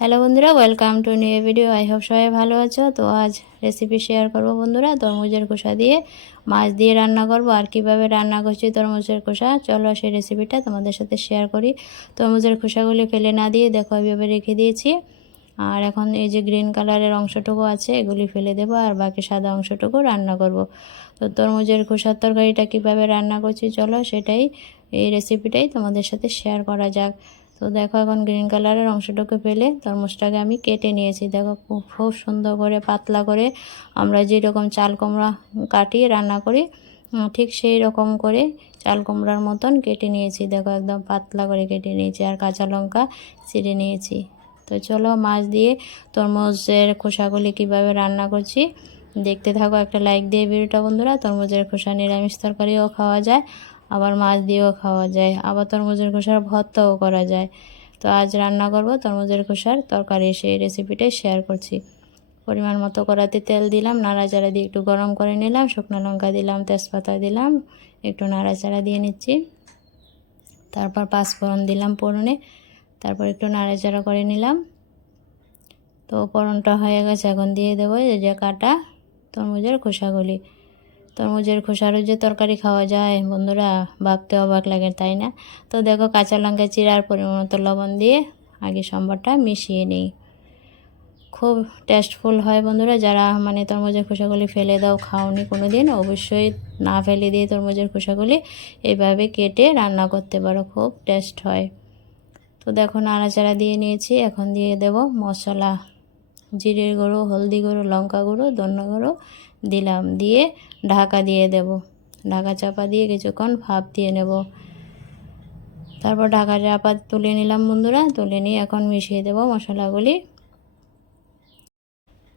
Hello বন্ধুরা welcome to new video I hope সবাই ভালো আছো। তো আজ রেসিপি শেয়ার করব বন্ধুরা, তরমুজের খোসা দিয়ে। মাছ দিয়ে রান্না করব, আর কীভাবে রান্না করছি তরমুজের খোসা, চলো সেই রেসিপিটা তোমাদের সাথে শেয়ার করি। তরমুজের খোসাগুলি ফেলে না দিয়ে দেখো এইভাবে রেখে দিয়েছি। আর এখন এই যে গ্রিন কালারের অংশটুকু আছে, এগুলি ফেলে দেবো, আর বাকি সাদা অংশটুকু রান্না করব। তো তরমুজের খোসার তরকারিটা কীভাবে রান্না করছি, চলো সেটাই, এই রেসিপিটাই তোমাদের সাথে শেয়ার করা যাক। তো দেখো এখন গ্রিন কালারের অংশটাকে ফেলে তরমুজটাকে আমি কেটে নিয়েছি। দেখো খুব সুন্দর করে, পাতলা করে আমরা যেরকম চাল কুমড়া কাটি, রান্না করি ঠিক সেই রকম করে চাল কুমড়ার মতন কেটে নিয়েছি। দেখো একদম পাতলা করে কেটে নিয়েছি আর কাঁচা লঙ্কা ছিঁড়ে নিয়েছি। তো চলো মাছ দিয়ে তরমুজের খোসাগুলি কীভাবে রান্না করছি। দেখতে থাকো একটা লাইক দিয়ে ভিডিওটা বন্ধুরা। তরমুজের খোসা নিরামিষ তরকারিও খাওয়া যায়। আবার মাছ দিয়েও খাওয়া যায়, আবার তরমুজের খোসার ভর্তাও করা যায়। তো আজ রান্না করব তরমুজের খোসার তরকারি, সেই রেসিপিটাই শেয়ার করছি। পরিমাণ মতো কড়াতে তেল দিলাম, নাড়াচাড়া দিয়ে একটু গরম করে নিলাম, শুকনো লঙ্কা দিলাম, তেজপাতা দিলাম, একটু নাড়াচাড়া দিয়ে নিচ্ছি। তারপর পাঁচফোড়ন দিলাম পোড়নে তারপর একটু নাড়াচাড়া করে নিলাম। তো পরনটা হয়ে গেছে, এখন দিয়ে দেবো যে কাটা তরমুজের খোসাগুলি। তরমুজের খোসারও যে তরকারি খাওয়া যায়, বন্ধুরা ভাবতে অবাক লাগে, তাই না? তো দেখো কাঁচা লঙ্কা চিরার পরিমাণ লবণ দিয়ে আগে সম্বারটা মিশিয়ে নিই। খুব টেস্টফুল হয় বন্ধুরা, যারা মানে তরমুজের খোসাগুলি ফেলে দাও, খাওনি কোনো দিন অবশ্যই না ফেলে দিয়ে তরমুজের খোসাগুলি এইভাবে কেটে রান্না করতে পারো, খুব টেস্ট হয়। তো দেখো নাড়াচাড়া দিয়ে নিয়েছি, এখন দিয়ে দেব মশলা, জিরের গুঁড়ো, হলদি গুঁড়ো, লঙ্কা গুঁড়ো, ধন্য গুঁড়ো দিলাম, দিয়ে ঢাকা দিয়ে দেব। ঢাকা চাপা দিয়ে কিছুক্ষণ ভাপ দিয়ে নেব। তারপর ঢাকা চাপা তুলে নিলাম বন্ধুরা, তুলে নিয়ে এখন মিশিয়ে দেব মশলাগুলি।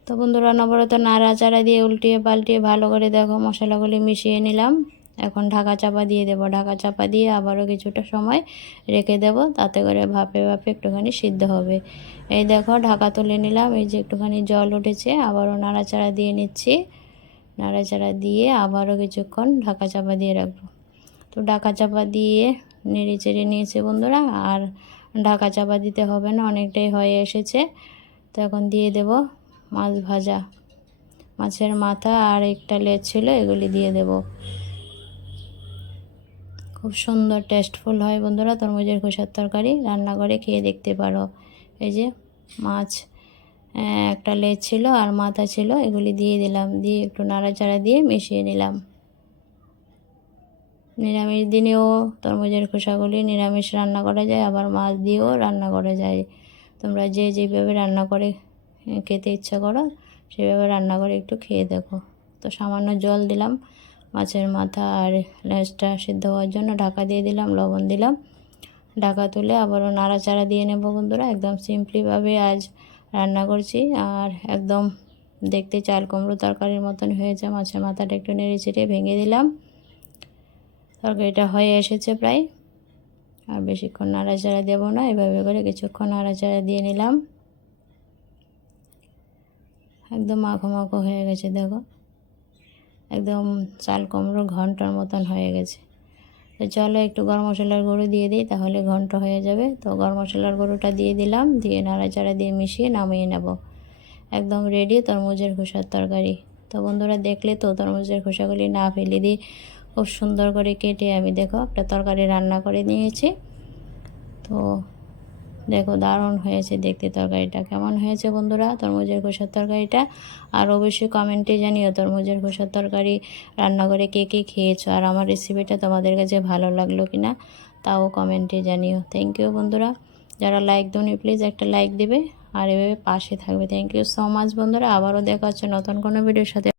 তো বন্ধুরা, নবরত নাড়াচাড়া দিয়ে উল্টিয়ে পাল্টিয়ে ভালো করে দেখো মশলাগুলি মিশিয়ে নিলাম। এখন ঢাকা চাপা দিয়ে দেব। ঢাকা চাপা দিয়ে আবারও কিছুটা সময় রেখে দেব, তাতে করে ভাপে ভাপে একটুখানি সিদ্ধ হবে। এই দেখো, ঢাকা তুলে নিলাম, এই যে একটুখানি জল উঠেছে, আবারও নাড়াচাড়া দিয়ে নিচ্ছি। নাড়াচাড়া দিয়ে আবারও কিছুক্ষণ ঢাকা চাপা দিয়ে রাখব। তো ঢাকা চাপা দিয়ে নেড়ে চেড়ে নিয়েছে বন্ধুরা, আর ঢাকা চাপা দিতে হবে না, অনেকটাই হয়ে এসেছে। তো এখন দিয়ে দেব মাছ ভাজা। মাছের মাথা আর একটা লেজ ছিল, এগুলি দিয়ে দেব। খুব সুন্দর টেস্টফুল হয় বন্ধুরা, তরমুজের খোসার তরকারি। রান্না করে খেয়ে দেখতে পারো। এই যে মাছ একটা লেজ ছিল আর মাথা ছিল, এগুলি দিয়ে দিলাম। দিয়ে একটু নাড়াচাড়া দিয়ে মিশিয়ে নিলাম। নিরামিষ দিনেও তরমুজের খোসাগুলি নিরামিষ রান্না করা যায়, আবার মাছ দিয়েও রান্না করা যায়। তোমরা যে যেভাবে রান্না করে খেতে ইচ্ছা করো, সেভাবে রান্না করে একটু খেয়ে দেখো। তো সামান্য জল দিলাম, মাছের মাথা আর লেজটা সিদ্ধ হওয়ার জন্য ঢাকা দিয়ে দিলাম, লবণ দিলাম। ঢাকা তুলে আবারও নাড়াচাড়া দিয়ে নেব বন্ধুরা, একদম সিম্পলিভাবে আজ রান্না করছি আর একদম দেখতে চাল কুমড়ো তরকারির মতন হয়েছে। মাছের মাথাটা একটু নেড়ে চেড়ে ভেঙে দিলাম। তরকারিটা হয়ে এসেছে প্রায়। আর বেশিক্ষণ নাড়াচাড়া দেবো না, এভাবে করে কিছুক্ষণ নাড়াচাড়া দিয়ে নিলাম। একদম মাখো মাখো হয়ে গেছে, দেখো। একদম চাল কুমড়ো ঘণ্টার মতন হয়ে গেছে। তো চলো একটু গরম মশলার গুঁড়ো দিয়ে দিই, তাহলে ঘন্ট হয়ে যাবে। তো গরম মশলার গুঁড়োটা দিয়ে দিলাম, দিয়ে নাড়াচাড়া দিয়ে মিশিয়ে নামিয়ে নেব। একদম রেডি তরমুজের খোসার তরকারি। তো বন্ধুরা দেখলে তো, তরমুজের খোসাগুলি না ফেলে দিয়ে খুব সুন্দর করে কেটে আমি দেখো একটা তরকারি রান্না করে নিয়েছি। তো দেখো দারুণ হয়েছে দেখতে তরকারিটা। কেমন হয়েছে বন্ধুরা? তরমুজের খোসার তরকারিটা? আর অবশ্যই কমেন্টে জানিও তরমুজের খোসার তরকারি রান্না করে কে কে খেয়েছো আর আমার রেসিপিটা তোমাদের কাছে ভালো লাগল কি না তাও কমেন্টে জানিও। থ্যাংক ইউ বন্ধুরা। যারা লাইক দোনি প্লিজ একটা লাইক দেবে। আর এভাবে পাশে থাকবে। থ্যাংক ইউ সো মাচ বন্ধুরা। আবারও দেখা হচ্ছে নতুন কোনো ভিডিওর সাথে।